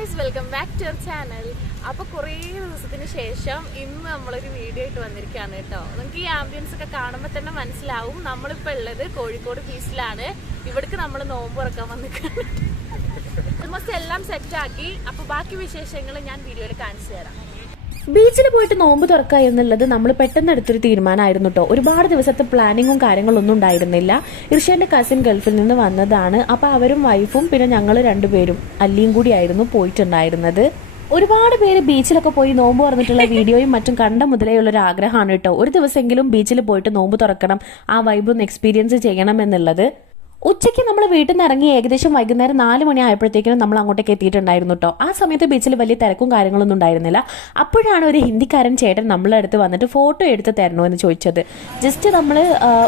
Guys welcome back to your channel. അപ്പോൾ കുറേ ദിവസത്തിന് ശേഷം ഇന്ന് നമ്മളൊരു വീഡിയോ ആയിട്ട് വന്നിരിക്കുകയാണ് കേട്ടോ. നിങ്ങൾക്ക് ഈ ആംബിയൻസ് ഒക്കെ കാണുമ്പോൾ തന്നെ മനസ്സിലാവും. നമ്മളിപ്പോൾ ഉള്ളത് കോഴിക്കോട് ബീച്ചിലാണ് ഇവിടേക്ക് നമ്മൾ നോമ്പ് ഇറക്കാൻ വന്നിരിക്കുകയാണ്. ഓൾമോസ്റ്റ് എല്ലാം സെറ്റാക്കി അപ്പോൾ ബാക്കി വിശേഷങ്ങൾ ഞാൻ വീഡിയോയിൽ കാണിച്ചു തരാം. ബീച്ചിൽ പോയിട്ട് നോമ്പ് തുറക്കുക എന്നുള്ളത് നമ്മൾ പെട്ടെന്ന് എടുത്തൊരു തീരുമാനമായിരുന്നു കേട്ടോ. ഒരുപാട് ദിവസത്തെ പ്ലാനിങ്ങും കാര്യങ്ങളൊന്നും ഉണ്ടായിരുന്നില്ല. ഇർഷേന്റെ കസിൻ ഗൾഫിൽ നിന്ന് വന്നതാണ്. അപ്പൊ അവരും വൈഫും പിന്നെ ഞങ്ങൾ രണ്ടുപേരും അല്ലിയും കൂടി ആയിരുന്നു പോയിട്ടുണ്ടായിരുന്നത്. ഒരുപാട് പേര് ബീച്ചിലൊക്കെ പോയി നോമ്പ് തുറന്നിട്ടുള്ള വീഡിയോയും മറ്റും കണ്ട മുതലേ ഉള്ള ഒരു ആഗ്രഹമാണ് കേട്ടോ. ഒരു ദിവസമെങ്കിലും ബീച്ചിൽ പോയിട്ട് നോമ്പ് തുറക്കണം ആ വൈബ് ഒന്ന് എക്സ്പീരിയൻസ് ചെയ്യണം എന്നുള്ളത്. ഉച്ചയ്ക്ക് നമ്മൾ വീട്ടിൽ നിന്ന് ഇറങ്ങി ഏകദേശം വൈകുന്നേരം നാല് മണി ആയപ്പോഴത്തേക്കും നമ്മൾ അങ്ങോട്ടേക്ക് എത്തിയിട്ടുണ്ടായിരുന്നു കേട്ടോ ആ സമയത്ത് ബീച്ചിൽ വലിയ തിരക്കും കാര്യങ്ങളൊന്നും ഉണ്ടായിരുന്നില്ല. അപ്പോഴാണ് ഒരു ഹിന്ദിക്കാരൻ ചേട്ടൻ നമ്മളെ അടുത്ത് വന്നിട്ട് ഫോട്ടോ എടുത്ത് തരണോ എന്ന് ചോദിച്ചത്. ജസ്റ്റ് നമ്മൾ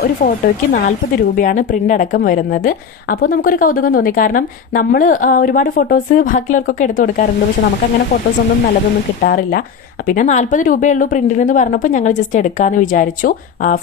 ഒരു ഫോട്ടോയ്ക്ക് നാൽപ്പത് രൂപയാണ് പ്രിന്റ് അടക്കം വരുന്നത്. അപ്പോൾ നമുക്കൊരു കൗതുകം തോന്നി. കാരണം നമ്മൾ ഒരുപാട് ഫോട്ടോസ് ബാക്കിയുള്ളവർക്കൊക്കെ എടുത്ത് കൊടുക്കാറുണ്ട്. പക്ഷെ നമുക്ക് അങ്ങനെ ഫോട്ടോസ് ഒന്നും നല്ലതൊന്നും കിട്ടാറില്ല. പിന്നെ നാൽപ്പത് രൂപയുള്ളൂ എന്ന് പറഞ്ഞപ്പോൾ ഞങ്ങൾ ജസ്റ്റ് എടുക്കാമെന്ന് വിചാരിച്ചു.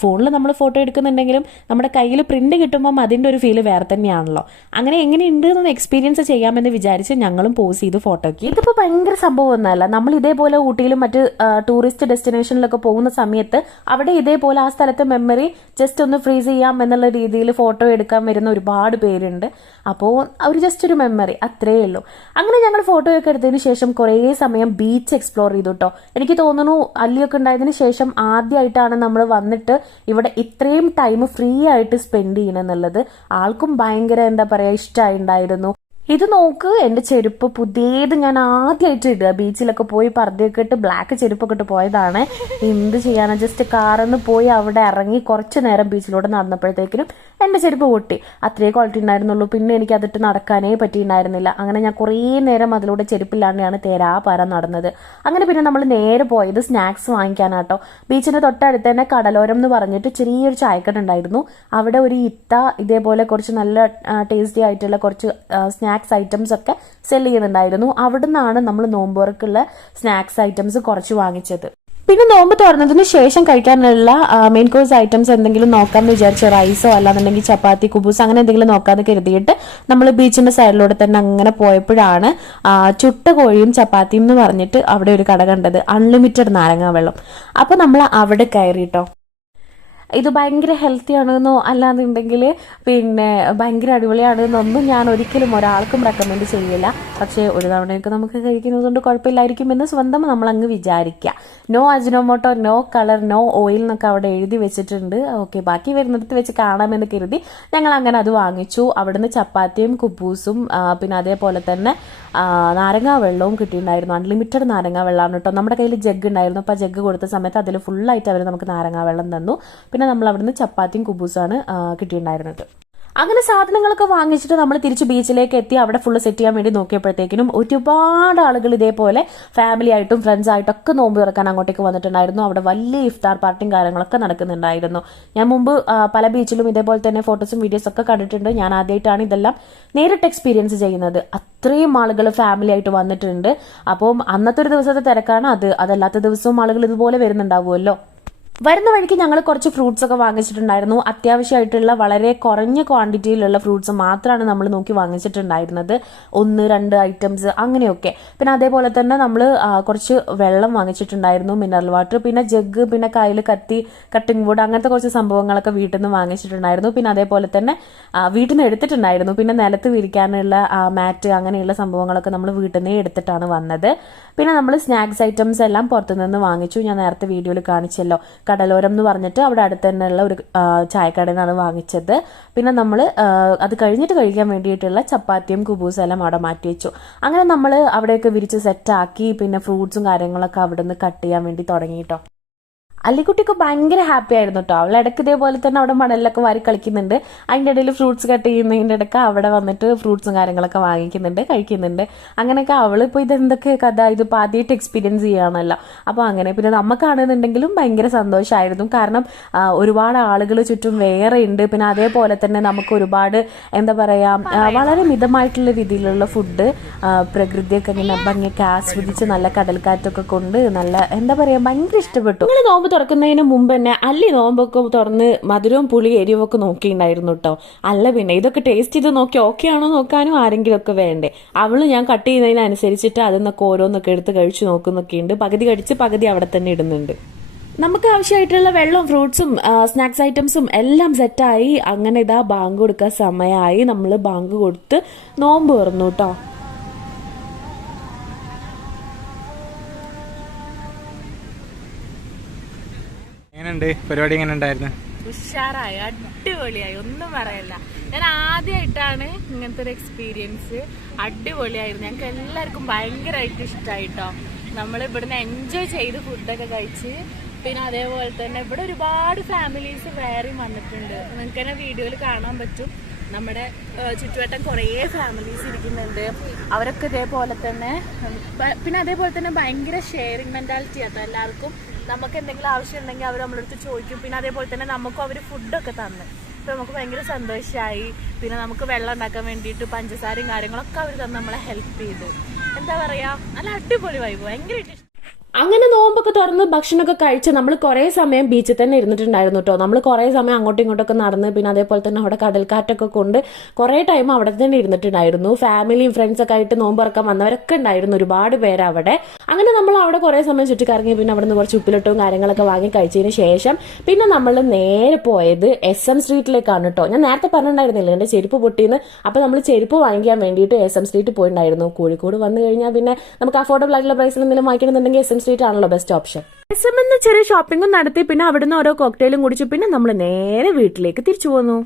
ഫോണിൽ നമ്മൾ ഫോട്ടോ എടുക്കുന്നുണ്ടെങ്കിലും നമ്മുടെ കയ്യിൽ പ്രിന്റ് കിട്ടുമ്പം അതിന്റെ ഒരു ഫീൽ വേറെ തന്നെയാണല്ലോ. അങ്ങനെ എങ്ങനെയുണ്ട് എന്നൊന്ന് എക്സ്പീരിയൻസ് ചെയ്യാമെന്ന് വിചാരിച്ച് ഞങ്ങളും പോസ് ചെയ്ത് ഫോട്ടോയ്ക്ക് ഇതിപ്പോൾ ഭയങ്കര സംഭവം ഒന്നല്ല. നമ്മൾ ഇതേപോലെ ഊട്ടിയിലും മറ്റ് ടൂറിസ്റ്റ് ഡെസ്റ്റിനേഷനിലൊക്കെ പോകുന്ന സമയത്ത് അവിടെ ഇതേപോലെ ആ സ്ഥലത്തെ മെമ്മറി ജസ്റ്റ് ഒന്ന് ഫ്രീസ് ചെയ്യാം എന്നുള്ള രീതിയിൽ ഫോട്ടോ എടുക്കാൻ വരുന്ന ഒരുപാട് പേരുണ്ട്. അപ്പോൾ അവർ ജസ്റ്റ് ഒരു മെമ്മറി അത്രയേ ഉള്ളൂ. അങ്ങനെ ഞങ്ങൾ ഫോട്ടോയൊക്കെ എടുത്തതിന് ശേഷം കുറേ സമയം ബീച്ച് എക്സ്പ്ലോർ ചെയ്തു കേട്ടോ എനിക്ക് തോന്നുന്നു അല്ലിയൊക്കെ ഉണ്ടായതിനു ശേഷം ആദ്യമായിട്ടാണ് നമ്മൾ വന്നിട്ട് ഇവിടെ ഇത്രയും ടൈം ഫ്രീ ആയിട്ട് സ്പെൻഡ് ചെയ്യണമെന്നുള്ളത് ആൾക്കും ഭയങ്കര എന്താ പറയുക ഇഷ്ടമായിട്ടുണ്ടായിരുന്നു ഇത് നോക്ക് എന്റെ ചെരുപ്പ് പുതിയത് ഞാൻ ആദ്യമായിട്ട് ഇടുക. ബീച്ചിലൊക്കെ പോയി പർദ്ദയൊക്കെ ഇട്ട് ബ്ലാക്ക് ചെരുപ്പൊക്കെ ഇട്ട് പോയതാണ്. എന്ത് ചെയ്യാനാ ജസ്റ്റ് കാറിൽ നിന്ന് പോയി അവിടെ ഇറങ്ങി കുറച്ച് നേരം ബീച്ചിലൂടെ നടന്നപ്പോഴത്തേക്കിനും എന്റെ ചെരുപ്പ് പൊട്ടി. അത്രേ ക്വാളിറ്റി ഉണ്ടായിരുന്നുള്ളൂ. പിന്നെ എനിക്ക് അതിട്ട് നടക്കാനേ പറ്റിയിട്ടുണ്ടായിരുന്നില്ല. അങ്ങനെ ഞാൻ കുറേ നേരം അതിലൂടെ ചെരുപ്പില്ലാണ്ടാണ് തേരാ പാര നടന്നത്. അങ്ങനെ പിന്നെ നമ്മൾ നേരെ പോയത് സ്നാക്സ് വാങ്ങിക്കാനാട്ടോ. ബീച്ചിന്റെ തൊട്ടടുത്ത് തന്നെ കടലോരം എന്ന് പറഞ്ഞിട്ട് ചെറിയൊരു ചായക്കട ഉണ്ടായിരുന്നു. അവിടെ ഒരു ഇത്ത ഇതേപോലെ കുറച്ച് നല്ല ടേസ്റ്റി ആയിട്ടുള്ള കുറച്ച് സ്നാക്സ് ഐറ്റംസ് ഒക്കെ സെല്ല് ചെയ്യുന്നുണ്ടായിരുന്നു അവിടെ നിന്നാണ് നമ്മൾ നോമ്പോർക്കുള്ള സ്നാക്സ് ഐറ്റംസ് കുറച്ച് വാങ്ങിച്ചത്. പിന്നെ നോമ്പ് തുറന്നതിന് ശേഷം കഴിക്കാനുള്ള മെയിൻ കോഴ്സ് ഐറ്റംസ് എന്തെങ്കിലും നോക്കാമെന്ന് വിചാരിച്ച റൈസോ അല്ലാന്നുണ്ടെങ്കിൽ ചപ്പാത്തി കുബൂസ് അങ്ങനെ എന്തെങ്കിലും നോക്കാന്ന് കരുതിയിട്ട് നമ്മൾ ബീച്ചിന്റെ സൈഡിലൂടെ തന്നെ അങ്ങനെ പോയപ്പോഴാണ് ചുട്ട കോഴിയും ചപ്പാത്തിയും എന്ന് പറഞ്ഞിട്ട് അവിടെ ഒരു കട കണ്ടത് അൺലിമിറ്റഡ് നാരങ്ങ വെള്ളം. അപ്പൊ നമ്മൾ അവിടെ കയറിട്ടോ. ഇത് ഭയങ്കര ഹെൽത്തി ആണെന്നോ അല്ലാന്നുണ്ടെങ്കിൽ പിന്നെ ഭയങ്കര അടിപൊളിയാണെന്നൊന്നും ഞാൻ ഒരിക്കലും ഒരാൾക്കും റെക്കമെൻഡ് ചെയ്യില്ല. പക്ഷേ ഒരു തവണയൊക്കെ നമുക്ക് കഴിക്കുന്നത് കൊണ്ട് കുഴപ്പമില്ലായിരിക്കും എന്ന് സ്വന്തം നമ്മൾ അങ്ങ് വിചാരിക്കുക no Ajinomoto no colour no oil എന്നൊക്കെ അവിടെ എഴുതി വെച്ചിട്ടുണ്ട്. ഓക്കെ ബാക്കി വരുന്നിടത്ത് വെച്ച് കാണാമെന്ന് കരുതി ഞങ്ങൾ അങ്ങനെ അത് വാങ്ങിച്ചു. അവിടുന്ന് ചപ്പാത്തിയും കുബൂസും പിന്നെ അതേപോലെ തന്നെ നാരങ്ങാ വെള്ളവും കിട്ടിയിട്ടുണ്ടായിരുന്നു. അൺലിമിറ്റഡ് നാരങ്ങാ വെള്ളമാണ് കേട്ടോ. നമ്മുടെ കയ്യിൽ ജഗ് ഉണ്ടായിരുന്നു. അപ്പോൾ ജഗ് കൊടുത്ത സമയത്ത് അതിൽ ഫുള്ളായിട്ട് അവർ നമുക്ക് നാരങ്ങാ വെള്ളം തന്നു. പിന്നെ നമ്മൾ അവിടുന്ന് ചപ്പാത്തിയും കുബൂസാണ് കിട്ടിയിട്ടുണ്ടായിരുന്നത്. അങ്ങനെ സാധനങ്ങളൊക്കെ വാങ്ങിച്ചിട്ട് നമ്മൾ തിരിച്ച് ബീച്ചിലേക്ക് എത്തി അവിടെ ഫുള്ള് സെറ്റ് ചെയ്യാൻ വേണ്ടി നോക്കിയപ്പോഴത്തേക്കിനും ഒരുപാട് ആളുകൾ ഇതേപോലെ ഫാമിലി ആയിട്ടും ഫ്രണ്ട്സ് ആയിട്ടും ഒക്കെ നോമ്പ് തുറക്കാൻ അങ്ങോട്ടേക്ക് വന്നിട്ടുണ്ടായിരുന്നു. അവിടെ വലിയ ഇഫ്താർ പാർട്ടിയും കാര്യങ്ങളൊക്കെ നടക്കുന്നുണ്ടായിരുന്നു. ഞാൻ മുമ്പ് പല ബീച്ചിലും ഇതേപോലെ തന്നെ ഫോട്ടോസും വീഡിയോസ് ഒക്കെ കണ്ടിട്ടുണ്ട്. ഞാൻ ആദ്യമായിട്ടാണ് ഇതെല്ലാം നേരിട്ട് എക്സ്പീരിയൻസ് ചെയ്യുന്നത്. അത്രയും ആളുകൾ ഫാമിലി ആയിട്ട് വന്നിട്ടുണ്ട്. അപ്പം അന്നത്തെ ഒരു ദിവസത്തെ തിരക്കാണ് അത്. അതല്ലാത്ത ദിവസവും ആളുകൾ ഇതുപോലെ വരുന്നുണ്ടാവുമല്ലോ. വരുന്ന വഴിക്ക് ഞങ്ങൾ കുറച്ച് ഫ്രൂട്ട്സ് ഒക്കെ വാങ്ങിച്ചിട്ടുണ്ടായിരുന്നു. അത്യാവശ്യമായിട്ടുള്ള വളരെ കുറഞ്ഞ ക്വാണ്ടിറ്റിയിലുള്ള ഫ്രൂട്ട്സ് മാത്രമാണ് നമ്മൾ നോക്കി വാങ്ങിച്ചിട്ടുണ്ടായിരുന്നത്. ഒന്ന് രണ്ട് ഐറ്റംസ് അങ്ങനെയൊക്കെ. പിന്നെ അതേപോലെ തന്നെ നമ്മൾ കുറച്ച് വെള്ളം വാങ്ങിച്ചിട്ടുണ്ടായിരുന്നു മിനറൽ വാട്ടർ പിന്നെ ജഗ് പിന്നെ കയ്യിൽ കത്തി കട്ടിംഗ് ബോർഡ് അങ്ങനത്തെ കുറച്ച് സംഭവങ്ങളൊക്കെ വീട്ടിൽ നിന്ന് വാങ്ങിച്ചിട്ടുണ്ടായിരുന്നു. പിന്നെ അതേപോലെ തന്നെ വീട്ടിൽ നിന്ന് എടുത്തിട്ടുണ്ടായിരുന്നു. പിന്നെ നിലത്ത് വിരിക്കാനുള്ള മാറ്റ് അങ്ങനെയുള്ള സംഭവങ്ങളൊക്കെ നമ്മൾ വീട്ടിൽ നിന്ന് എടുത്തിട്ടാണ് വന്നത്. പിന്നെ നമ്മൾ സ്നാക്സ് ഐറ്റംസ് എല്ലാം പുറത്തുനിന്ന് വാങ്ങിച്ചു. ഞാൻ നേരത്തെ വീഡിയോയിൽ കാണിച്ചല്ലോ. കടലോരം എന്ന് പറഞ്ഞിട്ട് അവിടെ അടുത്ത് തന്നെയുള്ള ഒരു ചായക്കടയിൽ നിന്നാണ് വാങ്ങിച്ചത്. പിന്നെ നമ്മൾ അത് കഴിഞ്ഞിട്ട് കഴിക്കാൻ വേണ്ടിയിട്ടുള്ള ചപ്പാത്തിയും കുബൂസെല്ലാം അവിടെ മാറ്റി വെച്ചു. അങ്ങനെ നമ്മൾ അവിടെയൊക്കെ വിരിച്ച് സെറ്റാക്കി പിന്നെ ഫ്രൂട്ട്സും കാര്യങ്ങളൊക്കെ അവിടെ നിന്ന് കട്ട് ചെയ്യാൻ വേണ്ടി തുടങ്ങി കേട്ടോ അല്ലിക്കുട്ടിക്ക് ഭയങ്കര ഹാപ്പി ആയിരുന്നു കേട്ടോ അവൾ ഇടയ്ക്ക് ഇതേപോലെ തന്നെ അവിടെ മണലിലൊക്കെ വാരി കളിക്കുന്നുണ്ട്. അതിന്റെ ഇടയിൽ ഫ്രൂട്ട്സ് കട്ട് ചെയ്യുന്നതിന്റെ ഇടയ്ക്ക് അവിടെ വന്നിട്ട് ഫ്രൂട്ട്സും കാര്യങ്ങളൊക്കെ വാങ്ങിക്കുന്നുണ്ട് കഴിക്കുന്നുണ്ട്. അങ്ങനെയൊക്കെ അവൾ ഇപ്പോൾ ഇതെന്തൊക്കെ കഥ ഇതിപ്പോൾ ആദ്യമായിട്ട് എക്സ്പീരിയൻസ് ചെയ്യുകയാണല്ലോ. അപ്പോൾ അങ്ങനെ പിന്നെ നമുക്കാണെന്നുണ്ടെങ്കിലും ഭയങ്കര സന്തോഷമായിരുന്നു കാരണം ഒരുപാട് ആളുകൾ ചുറ്റും വേറെ ഉണ്ട്. പിന്നെ അതേപോലെ തന്നെ നമുക്ക് ഒരുപാട് എന്താ പറയുക വളരെ മിതമായിട്ടുള്ള രീതിയിലുള്ള ഫുഡ് പ്രകൃതിയൊക്കെ ഇങ്ങനെ ഭംഗിയൊക്കെ ആസ്വദിച്ച് നല്ല കടൽക്കാറ്റൊക്കെ കൊണ്ട് നല്ല എന്താ പറയുക ഭയങ്കര ഇഷ്ടപ്പെട്ടു. തുറക്കുന്നതിന് മുമ്പ് തന്നെ അല്ലി നോമ്പൊക്കെ തുറന്ന് മധുരവും പുളി എരിവും ഒക്കെ നോക്കിയിട്ടുണ്ടായിരുന്നു കേട്ടോ അല്ല പിന്നെ ഇതൊക്കെ ടേസ്റ്റ് ചെയ്ത് നോക്കി ഓക്കെ ആണോ നോക്കാനും ആരെങ്കിലും ഒക്കെ വേണ്ടേ. അവൾ ഞാൻ കട്ട് ചെയ്യുന്നതിനനുസരിച്ചിട്ട് അതിൽ ഓരോന്നൊക്കെ എടുത്ത് കഴിച്ചു നോക്കുന്നൊക്കെ ഉണ്ട്. പകുതി കടിച്ച് പകുതി അവിടെ തന്നെ ഇടുന്നുണ്ട്. നമുക്ക് ആവശ്യമായിട്ടുള്ള വെള്ളവും ഫ്രൂട്ട്സും സ്നാക്സ് ഐറ്റംസും എല്ലാം സെറ്റായി അങ്ങനെ ഇതാ ബാങ്ക് കൊടുക്കാൻ സമയമായി. നമ്മൾ ബാങ്ക് കൊടുത്ത് നോമ്പ് തുറന്നു കേട്ടോ എങ്ങനെയുണ്ട്? പരിപാടി എങ്ങനെ ഉണ്ടായിരുന്നു? ഉഷാറായി അടിപൊളിയായി ഒന്നും പറയല്ല ഞാൻ ആദ്യമായിട്ടാണ് ഇങ്ങനത്തെ ഒരു എക്സ്പീരിയൻസ് അടിപൊളിയായിരുന്നു. ഞങ്ങൾക്ക് എല്ലാവർക്കും ഭയങ്കരമായിട്ട് ഇഷ്ടമായിട്ടോ നമ്മൾ ഇവിടുന്ന് എൻജോയ് ചെയ്ത് ഫുഡൊക്കെ കഴിച്ച് പിന്നെ അതേപോലെ തന്നെ ഇവിടെ ഒരുപാട് ഫാമിലീസ് വേറെയും വന്നിട്ടുണ്ട്. നിങ്ങൾക്ക് തന്നെ വീഡിയോയിൽ കാണാൻ പറ്റും. നമ്മുടെ ചുറ്റുവട്ടം കുറേ ഫാമിലീസ് ഇരിക്കുന്നുണ്ട്. അവരൊക്കെ ഇതേപോലെ തന്നെ പിന്നെ അതേപോലെ തന്നെ ഭയങ്കര ഷെയറിങ് മെന്റാലിറ്റി ആട്ടോ എല്ലാവർക്കും. നമുക്ക് എന്തെങ്കിലും ആവശ്യം ഉണ്ടെങ്കിൽ അവർ നമ്മളടുത്ത് ചോദിക്കും. പിന്നെ അതേപോലെ തന്നെ നമുക്കും അവർ ഫുഡൊക്കെ തന്നു. അപ്പോൾ നമുക്ക് ഭയങ്കര സന്തോഷമായി പിന്നെ നമുക്ക് വെള്ളം ഉണ്ടാക്കാൻ വേണ്ടിയിട്ട് പഞ്ചസാരയും കാര്യങ്ങളൊക്കെ അവർ തന്ന് നമ്മളെ ഹെൽപ്പ് ചെയ്തു. എന്താ പറയുക നല്ല അടിപൊളി വൈബ് ഭയങ്കരമായിട്ട് അങ്ങനെ നോമ്പൊക്കെ തുറന്ന് ഭക്ഷണമൊക്കെ കഴിച്ച് നമ്മൾ കുറേ സമയം ബീച്ചിൽ തന്നെ ഇരുന്നിട്ടുണ്ടായിരുന്നു കേട്ടോ നമ്മൾ കുറേ സമയം അങ്ങോട്ടും ഇങ്ങോട്ടൊക്കെ നടന്ന് പിന്നെ അതേപോലെ തന്നെ അവിടെ കടൽക്കാറ്റൊക്കെ കൊണ്ട് കുറേ ടൈം അവിടെ തന്നെ ഇരുന്നിട്ടുണ്ടായിരുന്നു. ഫാമിലിയും ഫ്രണ്ട്സൊക്കെ ആയിട്ട് നോമ്പ് ഇറക്കാൻ വന്നവരൊക്കെ ഉണ്ടായിരുന്നു ഒരുപാട് പേര് അവിടെ. അങ്ങനെ നമ്മൾ അവിടെ കുറേ സമയം ചുറ്റിക്കറങ്ങി പിന്നെ അവിടെ നിന്ന് കുറച്ച് ഉപ്പിലിട്ടവും കാര്യങ്ങളൊക്കെ വാങ്ങി കഴിച്ചതിന് ശേഷം പിന്നെ നമ്മൾ നേരെ പോയത് എസ് എം സ്ട്രീറ്റിലേക്കാണ് കേട്ടോ ഞാൻ നേരത്തെ പറഞ്ഞിട്ടുണ്ടായിരുന്നില്ല എന്റെ ചെരുപ്പ് പൊട്ടിയെന്ന് അപ്പോൾ നമ്മൾ ചെരുപ്പ് വാങ്ങിക്കാൻ വേണ്ടിയിട്ട് എസ് എം സ്ട്രീറ്റ് പോയിട്ടുണ്ടായിരുന്നു. കോഴിക്കോട് വന്നു കഴിഞ്ഞാൽ പിന്നെ നമുക്ക് അഫോർഡബിൾ ആയിട്ടുള്ള പ്രൈസിൽ എന്തെങ്കിലും വാങ്ങിക്കണമെന്നുണ്ടെങ്കിൽ എസ് എം സ്ട്രീറ്റ് ആണല്ലോ ബെസ്റ്റ് ഓപ്ഷൻ എസ് എം എന്ന ചെറിയ ഷോപ്പിംഗും നടത്തി പിന്നെ അവിടുന്ന് ഓരോ കോക്ടെയിലും കുടിച്ചു പിന്നെ നമ്മൾ നേരെ വീട്ടിലേക്ക് തിരിച്ചു പോന്നു.